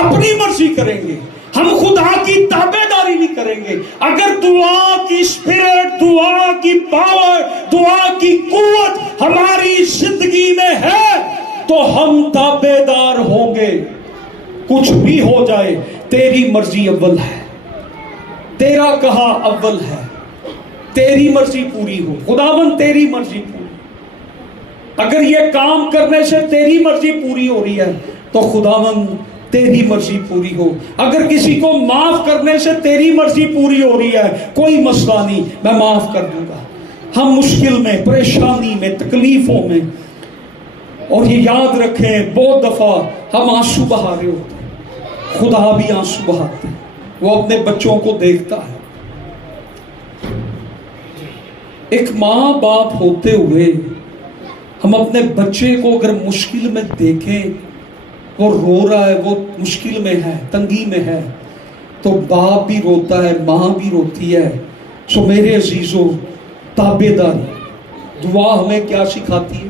اپنی مرضی کریں گے، ہم خدا کی تابع داری نہیں کریں گے۔ اگر دعا کی سپرٹ، دعا کی پاور، دعا کی قوت ہماری زندگی میں ہے تو ہم تابع دار ہوں گے۔ کچھ بھی ہو جائے تیری مرضی اول ہے، تیرا کہا اول ہے، تیری مرضی پوری ہو خداوند، تیری مرضی پوری۔ اگر یہ کام کرنے سے تیری مرضی پوری ہو رہی ہے تو خداوند تیری مرضی پوری ہو۔ اگر کسی کو معاف کرنے سے تیری مرضی پوری ہو رہی ہے، کوئی مسئلہ نہیں، میں معاف کر دوں گا۔ ہم مشکل میں، پریشانی میں، تکلیفوں میں، اور یہ یاد رکھیں بہت دفعہ ہم آنسو بہا رہے ہوتے ہیں، خدا بھی آنسو بہاتا ہے، وہ اپنے بچوں کو دیکھتا ہے۔ ایک ماں باپ ہوتے ہوئے ہم اپنے بچے کو اگر مشکل میں دیکھیں، وہ رو رہا ہے، وہ مشکل میں ہے، تنگی میں ہے، تو باپ بھی روتا ہے، ماں بھی روتی ہے۔ سو میرے عزیزوں، تابع داری دعا ہمیں کیا سکھاتی ہے؟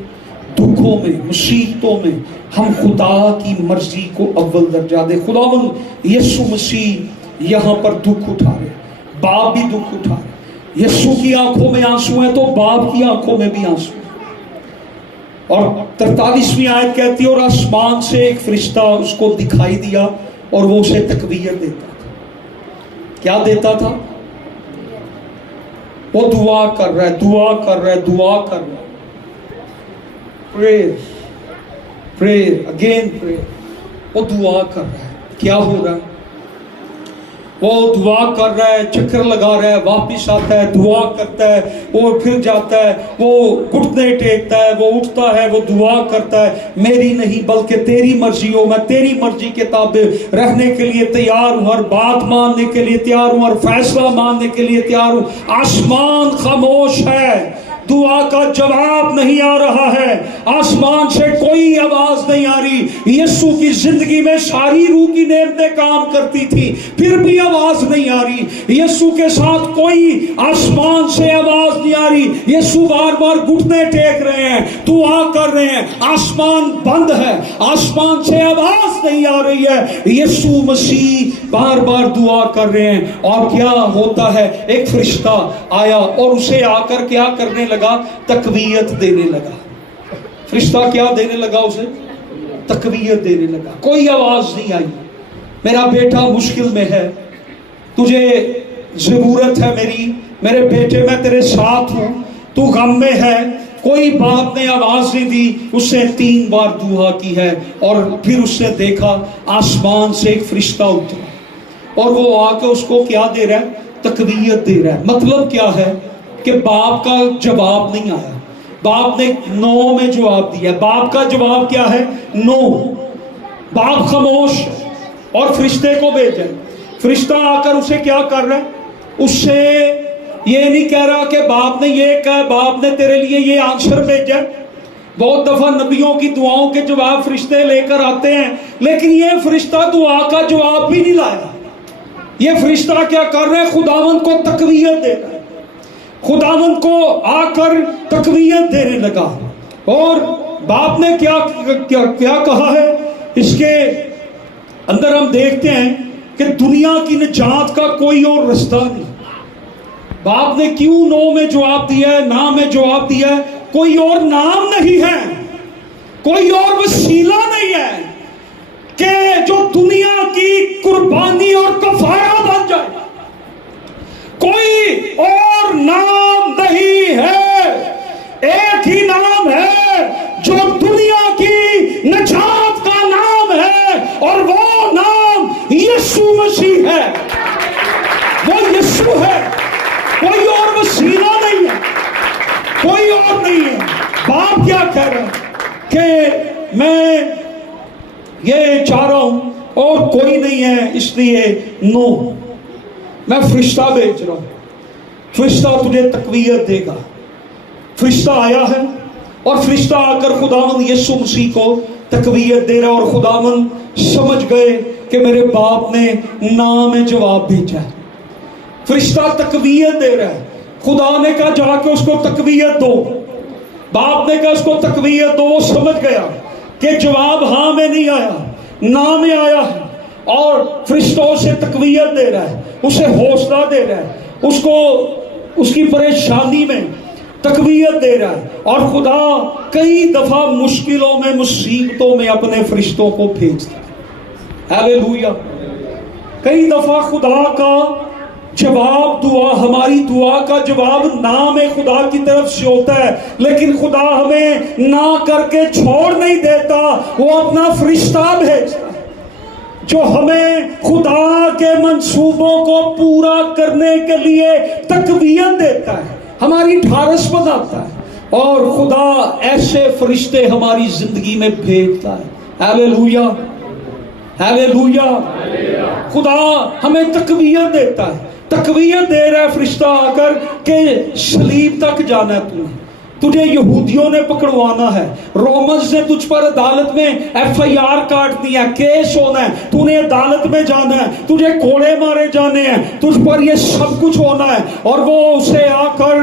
دکھوں میں، مصیبتوں میں ہم خدا کی مرضی کو اول درجہ دیں۔ خداوند یسوع مسیح یہاں پر دکھ اٹھا رہے، باپ بھی دکھ اٹھا رہے۔ یسوع کی آنکھوں میں آنسو ہیں تو باپ کی آنکھوں میں بھی آنسو ہیں۔ اور 43ویں آیت کہتی ہے، اور آسمان سے ایک فرشتہ اس کو دکھائی دیا اور وہ اسے تقویت دیتا تھا۔ کیا دیتا تھا؟ وہ دعا کر رہا ہے، دعا کر رہا ہے، دعا کر رہا ہے، پریئر اگین پریئر، وہ دعا کر رہا ہے۔ کیا ہو رہا ہے؟ وہ دعا کر رہا ہے، چکر لگا رہا ہے، واپس آتا ہے، دعا کرتا ہے، وہ پھر جاتا ہے، وہ گھٹنے ٹیکتا ہے، وہ اٹھتا ہے، وہ دعا کرتا ہے، میری نہیں بلکہ تیری مرضی ہو، میں تیری مرضی کے تابع رہنے کے لیے تیار ہوں، ہر بات ماننے کے لیے تیار ہوں، ہر فیصلہ ماننے کے لیے تیار ہوں۔ آسمان خاموش ہے، دعا کا جواب نہیں آ رہا ہے، آسمان سے کوئی آواز نہیں آ رہی۔ یسوع کی زندگی میں ساری روح کی نعمتیں کام کرتی تھی، پھر بھی آواز نہیں آ رہی۔ یسوع کے ساتھ کوئی آسمان سے آواز نہیں آ رہی۔ یسوع بار بار گھٹنے ٹیک رہے ہیں، دعا کر رہے ہیں، آسمان بند ہے، آسمان سے آواز نہیں آ رہی ہے۔ یسوع مسیح بار بار دعا کر رہے ہیں، اور کیا ہوتا ہے؟ ایک فرشتہ آیا اور اسے آ کر کیا کرنے لگا؟ تقویت دینے لگا۔ فرشتہ کیا دینے لگا؟ اسے تقویت دینے لگا۔ کوئی آواز نہیں آئی، میرا بیٹا مشکل میں ہے، تجھے ضرورت ہے میرے بیٹے، میں تیرے ساتھ ہوں، تو غم میں ہے۔ کوئی باپ نے آواز نہیں دی، اس نے 3 بار دعا کی ہے، اور پھر اس نے دیکھا آسمان سے ایک فرشتہ اترا، اور وہ آ کے اس کو کیا دے رہا ہے؟ تقویت دے رہا ہے۔ مطلب کیا ہے کہ باپ کا جواب نہیں آیا، باپ نے نو میں جواب دیا۔ باپ کا جواب کیا ہے؟ نو۔ باپ خاموش، اور فرشتے کو بھیجا۔ فرشتہ آ کر اسے کیا کر رہا ہے؟ اسے یہ نہیں کہہ رہا کہ باپ نے یہ کہا، باپ نے تیرے لیے یہ آنسر بھیجا۔ بہت دفعہ نبیوں کی دعاؤں کے جواب فرشتے لے کر آتے ہیں، لیکن یہ فرشتہ دعا کا جواب بھی نہیں لایا۔ یہ فرشتہ کیا کر رہے ہیں؟ خداوند کو تقویت دے رہا ہے، خداوند کو آ کر تقویت دینے لگا۔ اور باپ نے کیا کہا ہے اس کے اندر ہم دیکھتے ہیں کہ دنیا کی نجات کا کوئی اور رستہ نہیں۔ باپ نے کیوں نو میں جواب دیا ہے، نا میں جواب دیا ہے؟ کوئی اور نام نہیں ہے، کوئی اور وسیلہ نہیں ہے کہ جو دنیا کی قربانی اور کفارہ بن جائے۔ کوئی اور نام نہیں ہے، ایک ہی نام ہے جو دنیا کی نجات کا نام ہے، اور وہ نام یسوع مسیح ہے۔ وہ یسوع ہے، کوئی اور وسیلہ نہیں ہے، کوئی اور نہیں ہے۔ باپ کیا کہہ رہا ہے کہ میں یہ چاہ رہا ہوں اور کوئی نہیں ہے، اس لیے نو، میں فرشتہ بھیج رہا ہوں، فرشتہ تجھے تقویت دے گا۔ فرشتہ آیا ہے اور فرشتہ آ کر خداوند یسوع مسیح کو تقویت دے رہا ہے، اور خداوند سمجھ گئے کہ میرے باپ نے نام جواب بھیجا ہے۔ فرشتہ تقویت دے رہا ہے، خدا نے کہا جا کے اس کو تقویت دو، باپ نے کہا اس کو تقویت دو۔ وہ سمجھ گیا کہ جواب ہاں میں نہیں آیا، نا میں آیا ہے، اور فرشتوں سے تقویت دے رہا ہے، اسے حوصلہ دے رہا ہے، اس کو اس کی پریشانی میں تقویت دے رہا ہے۔ اور خدا کئی دفعہ مشکلوں میں، مصیبتوں میں اپنے فرشتوں کو بھیجتا ہے۔ ہاللیلویہ۔ کئی دفعہ خدا کا جواب دعا، ہماری دعا کا جواب نام خدا کی طرف سے ہوتا ہے، لیکن خدا ہمیں نہ کر کے چھوڑ نہیں دیتا، وہ اپنا فرشتہ بھیجتا ہے جو ہمیں خدا کے منصوبوں کو پورا کرنے کے لیے تقویت دیتا ہے، ہماری ڈھارس بناتا ہے، اور خدا ایسے فرشتے ہماری زندگی میں بھیجتا ہے۔ ہاللیلویہ، ہاللیلویہ۔ خدا ہمیں تقویت دیتا ہے، تقویت دے رہا ہے فرشتہ آ کر کہ صلیب تک جانا ہے، تجھے یہودیوں نے پکڑوانا ہے، رومنز نے تجھ پر عدالت میں FIR کاٹنی ہے، کیس ہونا ہے، تو نے عدالت میں جانا ہے، تجھے کوڑے مارے جانے ہیں، تجھ پر یہ سب کچھ ہونا ہے، اور وہ اسے آ کر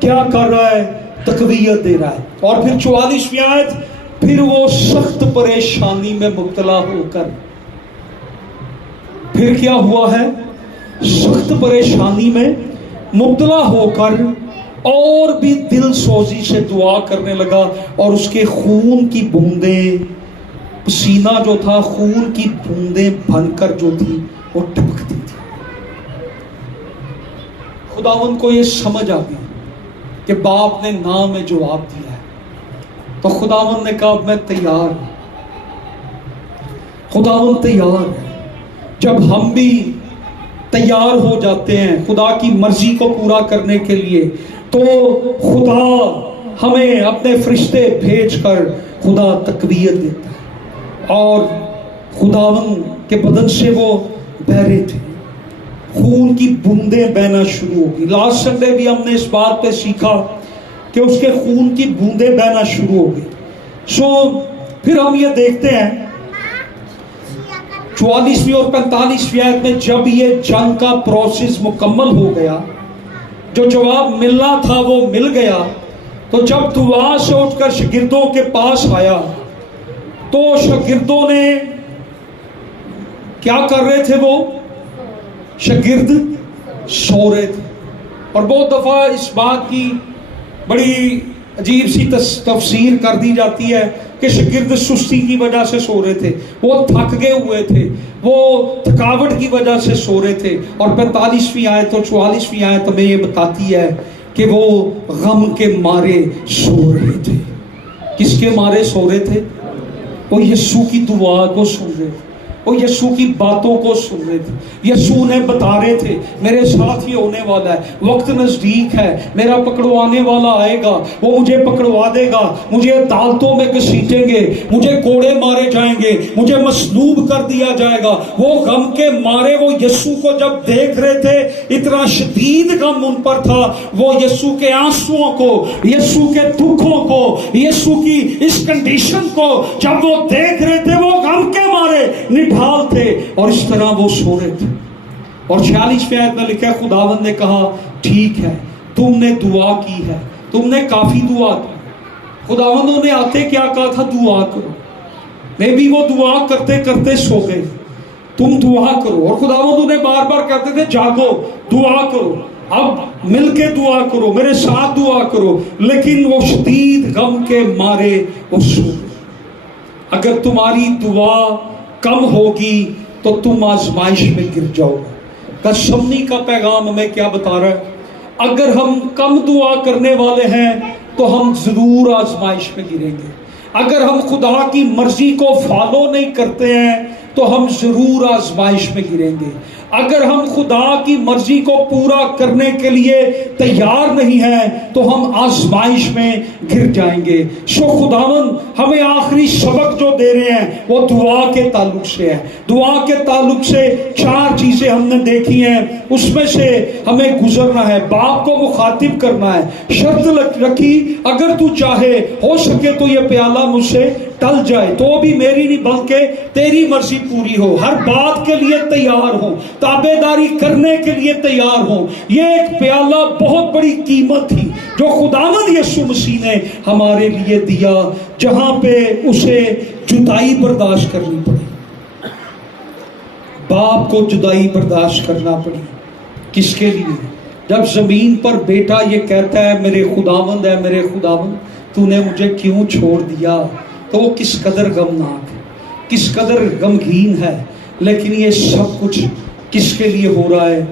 کیا کر رہا ہے؟ تقویت دے رہا ہے۔ اور پھر 44ویں آیت، پھر وہ سخت پریشانی میں مبتلا ہو کر، پھر کیا ہوا ہے؟ سخت پریشانی میں مبتلا ہو کر اور بھی دل سوزی سے دعا کرنے لگا، اور اس کے خون کی بوندیں، پسینہ جو تھا خون کی بوندیں بن کر جو تھی وہ ٹپکتی تھی۔ خداوند کو یہ سمجھ آ گئی کہ باپ نے نام میں جواب دیا ہے، تو خداوند نے کہا میں تیار ہوں۔ خداوند تیار ہے۔ جب ہم بھی تیار ہو جاتے ہیں خدا کی مرضی کو پورا کرنے کے لیے، تو خدا ہمیں اپنے فرشتے بھیج کر خدا تقویت دیتا ہے، اور خداوند کے بدن سے وہ بہہ رہے تھے، خون کی بوندیں بہنا شروع ہو گئی۔ لاسٹ سنڈے بھی ہم نے اس بات پہ سیکھا کہ اس کے خون کی بوندیں بہنا شروع ہو گئی۔ پھر ہم یہ دیکھتے ہیں 44ویں اور 45ویں آیت میں، جب یہ جنگ کا پروسیس مکمل ہو گیا، جو جواب ملنا تھا وہ مل گیا، تو جب دعا سے اٹھ کر شاگردوں کے پاس آیا، تو شاگردوں نے کیا کر رہے تھے؟ وہ شاگرد سو رہے تھے۔ اور بہت دفعہ اس بات کی بڑی عجیب سی تفسیر کر دی جاتی ہے کہ شاگرد سستی کی وجہ سے سو رہے تھے، وہ تھک گئے ہوئے تھے، وہ تھکاوٹ کی وجہ سے سو رہے تھے۔ اور 45ویں آیت اور 44ویں آیت ہمیں یہ بتاتی ہے کہ وہ غم کے مارے سو رہے تھے۔ کس کے مارے سو رہے تھے؟ وہ یسوع کی دعا کو سن رہے تھے۔ وہ یسوع کی باتوں کو سن رہے تھے. یسوع نے بتا رہے تھے میرے ساتھ یہ ہونے والا ہے, وقت نزدیک ہے, میرا پکڑوانے والا آئے گا, وہ مجھے پکڑوا دے گا, مجھے عدالتوں میں گھسیٹیں گے, مجھے کوڑے مارے جائیں گے, مجھے مصلوب کر دیا جائے گا. وہ غم کے مارے وہ یسوع کو جب دیکھ رہے تھے, اتنا شدید غم ان پر تھا. وہ یسوع کے آنسوؤں کو, یسوع کے دکھوں کو, یسوع کی اس کنڈیشن کو جب وہ دیکھ رہے تھے, وہ غم کے مارے نڈھال تھے اور اس طرح وہ سو رہے تھے. اور 46ویں آیت میں لکھا ہے خداوند نے کہا ٹھیک ہے, تم نے دعا کی ہے, تم نے کافی دعا کی. خداوندوں نے آتے کیا کہا تھا, دعا کرو. میں بھی وہ دعا کرتے کرتے سو گئے. تم دعا کرو, اور خداوند انہیں بار بار کہتے تھے جاگو, دعا کرو, اب مل کے دعا کرو, میرے ساتھ دعا کرو. لیکن وہ شدید غم کے مارے وہ سو گئے. اگر تمہاری دعا کم ہوگی تو تم آزمائش میں گر جاؤ گے. گثسمنی کا پیغام ہمیں کیا بتا رہا ہے؟ اگر ہم کم دعا کرنے والے ہیں تو ہم ضرور آزمائش میں گریں گے. اگر ہم خدا کی مرضی کو فالو نہیں کرتے ہیں تو ہم ضرور آزمائش میں گریں گے. اگر ہم خدا کی مرضی کو پورا کرنے کے لیے تیار نہیں ہیں تو ہم آزمائش میں گر جائیں گے. سو خداوند ہمیں آخری سبق جو دے رہے ہیں وہ دعا کے تعلق سے ہے. دعا کے تعلق سے 4 چیزیں ہم نے دیکھی ہیں, اس میں سے ہمیں گزرنا ہے, باپ کو مخاطب کرنا ہے. شرط رکھی اگر تو چاہے ہو سکے تو یہ پیالہ مجھ سے ٹل جائے, تو بھی میری نہیں بلکہ تیری مرضی پوری ہو. ہر بات کے لیے تیار ہوں, تابع داری کرنے کے لیے تیار ہوں. یہ ایک پیالہ بہت بڑی قیمت تھی جو خداوند یسوع مسیح نے ہمارے لیے دیا, جہاں پہ اسے جدائی برداشت کرنی پڑی. باپ کو جدائی برداشت کرنا پڑی. کس کے لیے؟ جب زمین پر بیٹا یہ کہتا ہے میرے خداوند ہے, میرے خداوند تو نے مجھے کیوں چھوڑ دیا, تو وہ کس قدر غمناک ہے, کس قدر غمگین ہے. لیکن یہ سب کچھ کس کے لیے ہو رہا ہے؟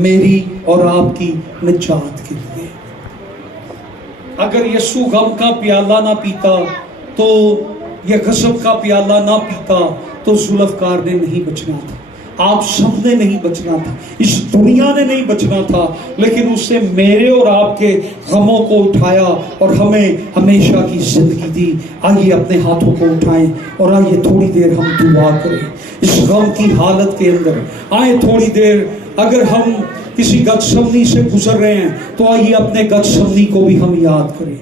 میری اور آپ کی نجات کے لیے. اگر یسوع غم کا پیالہ نہ پیتا, تو یہ غضب کا پیالہ نہ پیتا, تو ذوالفقار نے نہیں بچنا تھا, آپ سب نے نہیں بچنا تھا, اس دنیا نے نہیں بچنا تھا. لیکن اس نے میرے اور آپ کے غموں کو اٹھایا اور ہمیں ہمیشہ کی زندگی دی. آئیے اپنے ہاتھوں کو اٹھائیں اور آئیے تھوڑی دیر ہم دعا کریں. اس غم کی حالت کے اندر آئیں تھوڑی دیر. اگر ہم کسی گثسمنی سے گزر رہے ہیں تو آئیے اپنے گثسمنی کو بھی ہم یاد کریں.